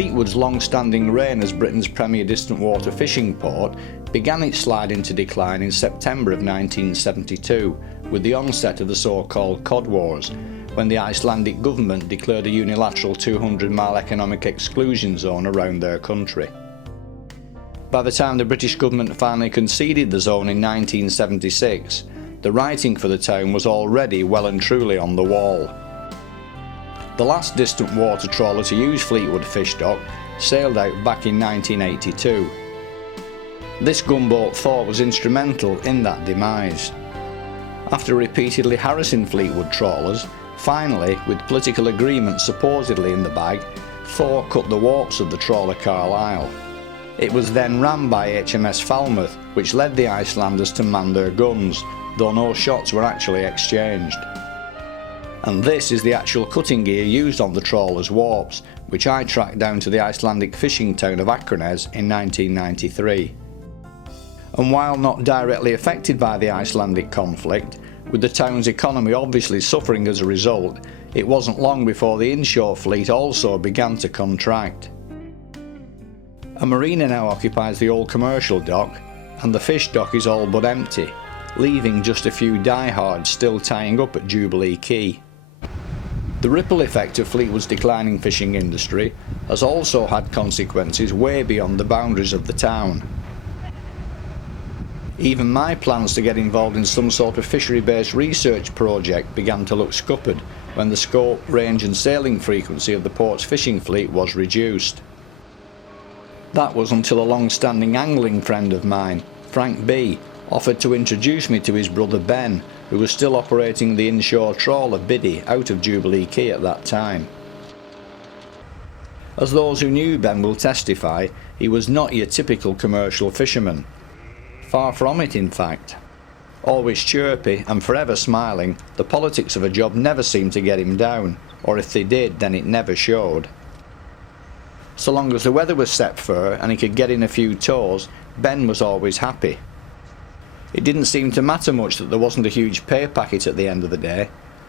Fleetwood's long-standing reign as Britain's premier distant water fishing port began its slide into decline in September of 1972 with the onset of the so-called Cod Wars, when the Icelandic government declared a unilateral 200-mile economic exclusion zone around their country. By the time the British government finally conceded the zone in 1976, the writing for the town was already well and truly on the wall. The last distant water trawler to use Fleetwood fish dock sailed out back in 1982. This gunboat Thor was instrumental in that demise. After repeatedly harassing Fleetwood trawlers, finally, with political agreement supposedly in the bag, Thor cut the warps of the trawler Carlisle. It was then rammed by HMS Falmouth, which led the Icelanders to man their guns, though no shots were actually exchanged. And this is the actual cutting gear used on the trawler's warps, which I tracked down to the Icelandic fishing town of Akranes in 1993. And while not directly affected by the Icelandic conflict, with the town's economy obviously suffering as a result, it wasn't long before the inshore fleet also began to contract. A marina now occupies the old commercial dock, and the fish dock is all but empty, leaving just a few diehards still tying up at Jubilee Quay. The ripple effect of Fleetwood's declining fishing industry has also had consequences way beyond the boundaries of the town. Even my plans to get involved in some sort of fishery-based research project began to look scuppered when the scope, range and sailing frequency of the port's fishing fleet was reduced. That was until a long-standing angling friend of mine, Frank B., offered to introduce me to his brother Ben, who was still operating the inshore trawler Biddy out of Jubilee Quay at that time. As those who knew Ben will testify, he was not your typical commercial fisherman. Far from it, in fact. Always chirpy and forever smiling, the politics of a job never seemed to get him down, or if they did, then it never showed. So long as the weather was set fair and he could get in a few tours, Ben was always happy. It didn't seem to matter much that there wasn't a huge pay packet at the end of the day.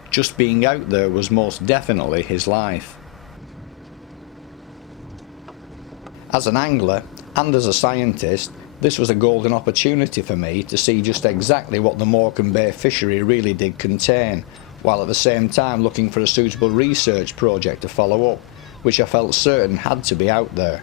Just being out there was most definitely his life. As an angler, and as a scientist, this was a golden opportunity for me to see just exactly what the Morecambe Bay fishery really did contain, while at the same time looking for a suitable research project to follow up, which I felt certain had to be out there.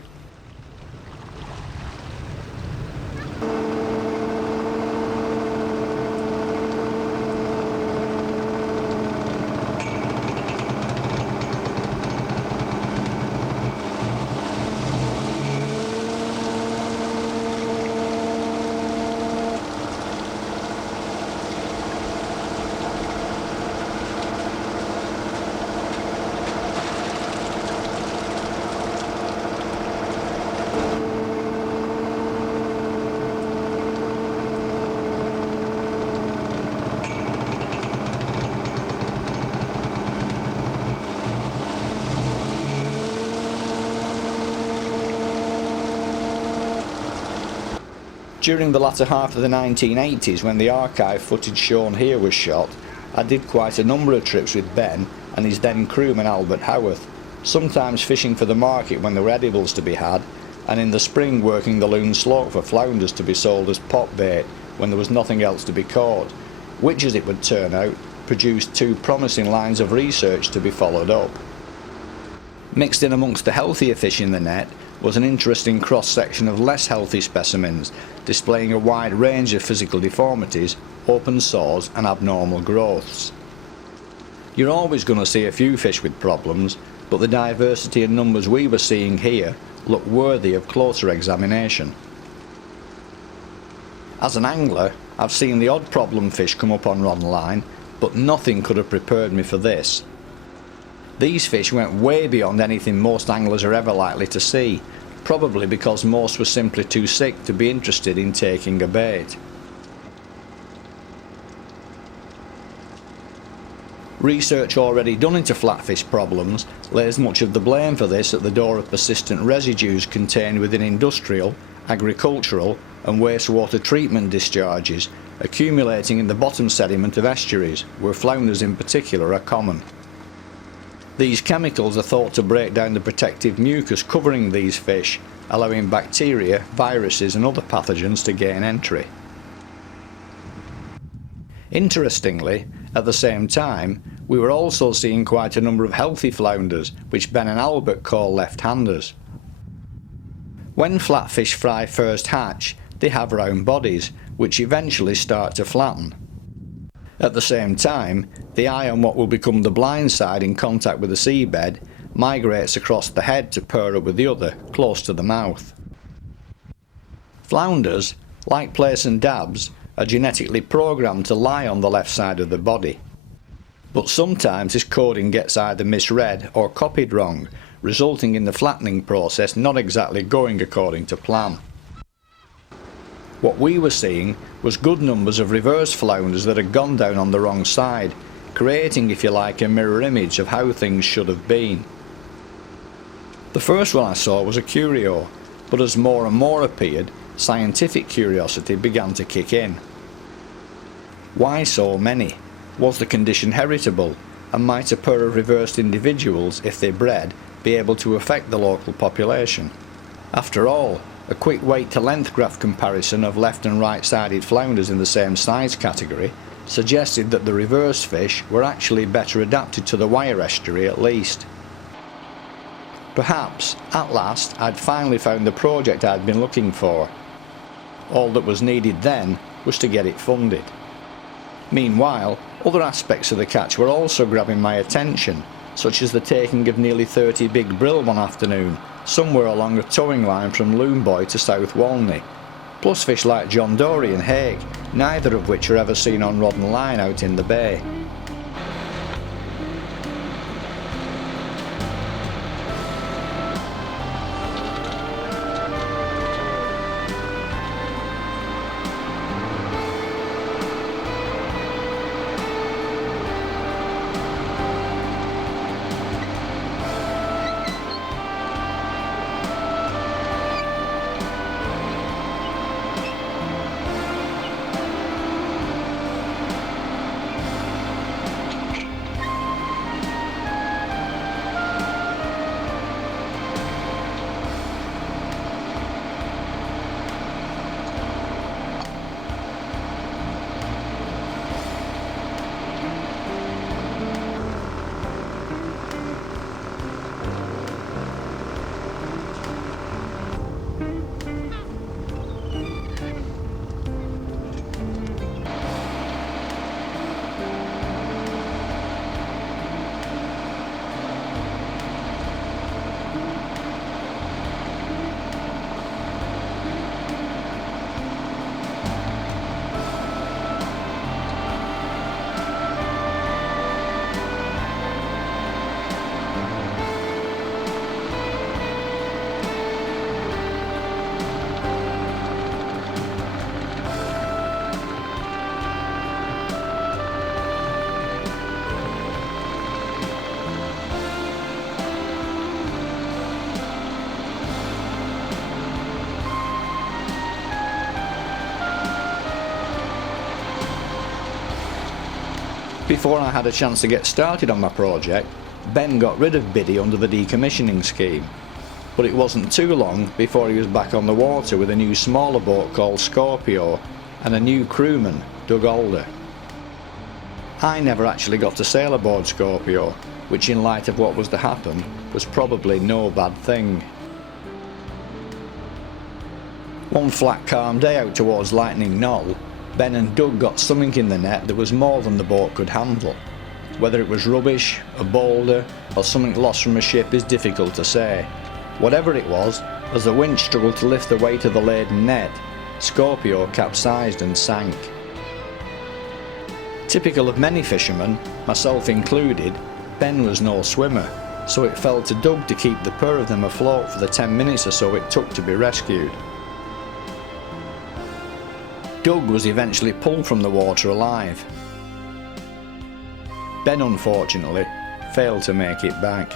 During the latter half of the 1980s, when the archive footage shown here was shot, I did quite a number of trips with Ben and his then crewman Albert Howarth, sometimes fishing for the market when there were edibles to be had, and in the spring working the loon slope for flounders to be sold as pot bait when there was nothing else to be caught, which, as it would turn out, produced two promising lines of research to be followed up. Mixed in amongst the healthier fish in the net was an interesting cross-section of less healthy specimens, displaying a wide range of physical deformities, open sores and abnormal growths. You're always going to see a few fish with problems, but the diversity and numbers we were seeing here look worthy of closer examination. As an angler, I've seen the odd problem fish come up on rod and line, but nothing could have prepared me for this. These fish went way beyond anything most anglers are ever likely to see, probably because most were simply too sick to be interested in taking a bait. Research already done into flatfish problems lays much of the blame for this at the door of persistent residues contained within industrial, agricultural and wastewater treatment discharges accumulating in the bottom sediment of estuaries, where flounders in particular are common. These chemicals are thought to break down the protective mucus covering these fish, allowing bacteria, viruses and other pathogens to gain entry. Interestingly, at the same time, we were also seeing quite a number of healthy flounders, which Ben and Albert call left-handers. When flatfish fry first hatch, they have round bodies, which eventually start to flatten. At the same time, the eye on what will become the blind side in contact with the seabed migrates across the head to pair up with the other, close to the mouth. Flounders, like plaice and dabs, are genetically programmed to lie on the left side of the body. But sometimes this coding gets either misread or copied wrong, resulting in the flattening process not exactly going according to plan. What we were seeing was good numbers of reverse flounders that had gone down on the wrong side, creating, if you like, a mirror image of how things should have been. The first one I saw was a curio, but as more and more appeared, scientific curiosity began to kick in. Why so many? Was the condition heritable, and might a pair of reversed individuals, if they bred, be able to affect the local population? After all, a quick weight to length graph comparison of left and right sided flounders in the same size category suggested that the reverse fish were actually better adapted to the wire estuary at least. Perhaps, at last, I'd finally found the project I'd been looking for. All that was needed then was to get it funded. Meanwhile, other aspects of the catch were also grabbing my attention, such as the taking of nearly 30 big brill one afternoon, somewhere along a towing line from Loomboy to South Walney, plus fish like John Dory and hake, neither of which are ever seen on rod and line out in the bay. Before I had a chance to get started on my project, Ben got rid of Biddy under the decommissioning scheme, but it wasn't too long before he was back on the water with a new smaller boat called Scorpio and a new crewman, Doug Alder. I never actually got to sail aboard Scorpio, which in light of what was to happen was probably no bad thing. One flat calm day out towards Lightning Knoll, Ben and Doug got something in the net that was more than the boat could handle. Whether it was rubbish, a boulder, or something lost from a ship is difficult to say. Whatever it was, as the winch struggled to lift the weight of the laden net, Scorpio capsized and sank. Typical of many fishermen, myself included, Ben was no swimmer, so it fell to Doug to keep the pair of them afloat for the 10 minutes or so it took to be rescued. Doug was eventually pulled from the water alive. Ben unfortunately failed to make it back.